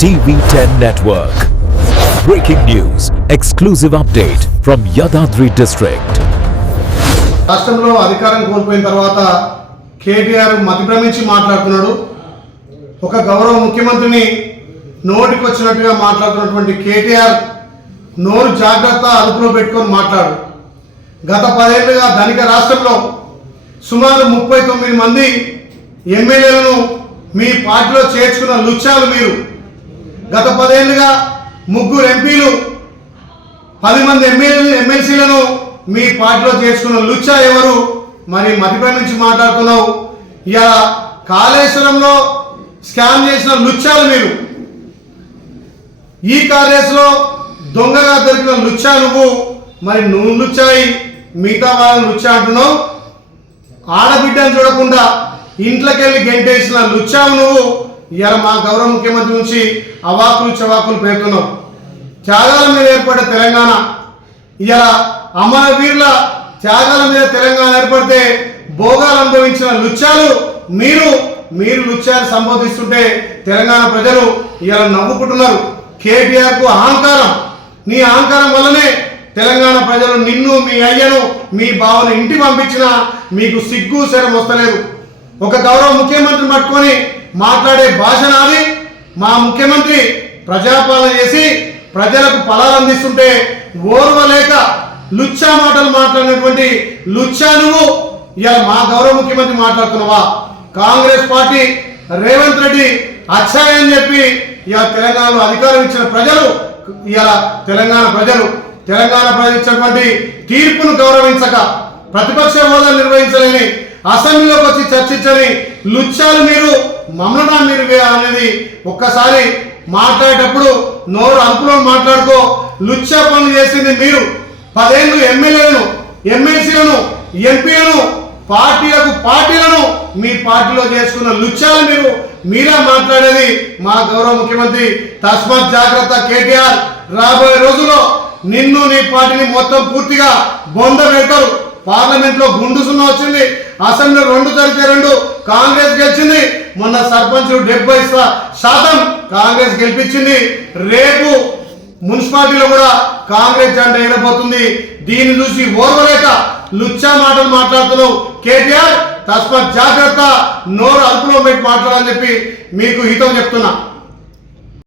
TV10 Network. Breaking news, exclusive update from Yadadri district. రాష్ట్రంలో అధికారం కోల్పోయిన తర్వాత కేటీఆర్ మతిభ్రమించి మాట్లాడుతున్నాడు. ఒక గౌరవ ముఖ్యమంత్రిని నోటికి వచ్చినట్టుగా మాట్లాడుతున్నటువంటి కేటీఆర్ నోరు జాగ్రత్త అదుపులో పెట్టుకొని మాట్లాడు. గత 10 ఏళ్లుగా ధనిక రాష్ట్రంలో సుమారు 39 మంది ఎమ్మెల్యేలను మీ పార్టీలో చేర్చుకున్న లుచ్చాలు మీరు. గత 10 ఏళ్లుగా 3 ఎంపీలు 10 మంది ఎమ్మెల్సీలను మీ పార్టీలో చేర్చుకున్న లుచ్చా ఎవరు? మరి మతిభ్రమించి మాట్లాడుతున్నావు. ఇలా కాళేశ్వరంలో స్కామ్ చేసిన లుచ్చాలు మీరు. ఈ కాళేశ్వరంలో దొంగగా దొరికిన లుచ్చా నువ్వు. మరి నువ్వు లుచ్చాయి, మిగతా వాళ్ళని లుచ్చా అంటున్నావు. ఆడబిడ్డను చూడకుండా ఇంట్లోకి వెళ్ళి గెంటేసిన లుచ్చావు నువ్వు. ఇలా మా గౌరవ ముఖ్యమంత్రి నుంచి అవాకులు చవాకులు పేరుతున్నావు. త్యాగాల మీద ఏర్పడ్డ తెలంగాణ, ఇలా అమరవీరుల త్యాగాల మీద తెలంగాణ ఏర్పడితే భోగాలు అనుభవించిన లుచ్చాలు మీరు. లుచ్చాలు సంబోధిస్తుంటే తెలంగాణ ప్రజలు ఇలా నవ్వుకుంటున్నారు. కేటీఆర్కు అహంకారం, నీ అహంకారం వల్లనే తెలంగాణ ప్రజలు నిన్ను, మీ అయ్యను, మీ బావను ఇంటికి పంపించినా మీకు సిగ్గు శరం వస్తలేదు. ఒక గౌరవ ముఖ్యమంత్రిని పట్టుకొని మాట్లాడే భాష నాది. మా ముఖ్యమంత్రి ప్రజాపాలన చేసి ప్రజలకు ఫలాలు అందిస్తుంటే ఓర్వలేక లుచ్చా మాటలు మాట్లాడినటువంటి లుచ్చా నువ్వు. ఇలా మా గౌరవ ముఖ్యమంత్రి మాట్లాడుతున్నావా? కాంగ్రెస్ పార్టీ రేవంత్ రెడ్డి అచ్చాయని చెప్పి ఇలా తెలంగాణలో అధికారం ఇచ్చిన ప్రజలు, ఇలా తెలంగాణ ప్రజలు ఇచ్చినటువంటి తీర్పును గౌరవించక, ప్రతిపక్ష హోదా నిర్వహించలేని, అసెంబ్లీలోకి వచ్చి చర్చించని లుచ్చాలు మీరు. మమ్మల్ని మీరు అనేది ఒక్కసారి మాట్లాడేటప్పుడు నోరు అదుపులో మాట్లాడుకో. లుచ్చా పనులు చేసింది మీరు. 10 ఏళ్ళు ఎమ్మెల్యేలను, ఎమ్మెల్సీలను, ఎంపీలను, పార్టీలను మీ పార్టీలో చేసుకున్న లుచ్చాలు మీరు. మీరా మాట్లాడేది మా గౌరవ ముఖ్యమంత్రి. తస్మాత్ జాగ్రత్త కేటీఆర్. రాబోయే రోజుల్లో నిన్ను, నీ పార్టీని మొత్తం పూర్తిగా బొంద పెడతారు. పార్లమెంట్ లో గుండు సున్నా వచ్చింది, అసెంబ్లీ 2-2 కాంగ్రెస్ గెలిచింది. మొన్న సర్పంచ్ 70% కాంగ్రెస్ గెలిపించింది. రేపు మున్సిపాలిటీలో కూడా కాంగ్రెస్ జెండా ఎగరబోతుంది. దీన్ని చూసి ఓర్వలేక లుచ్చా మాటలు మాట్లాడుతున్నావు కేటీఆర్. తస్మాత్ జాగ్రత్త, నోరు అదుపులో పెట్టి మాట్లాడాలని చెప్పి మీకు హితం చెప్తున్నా.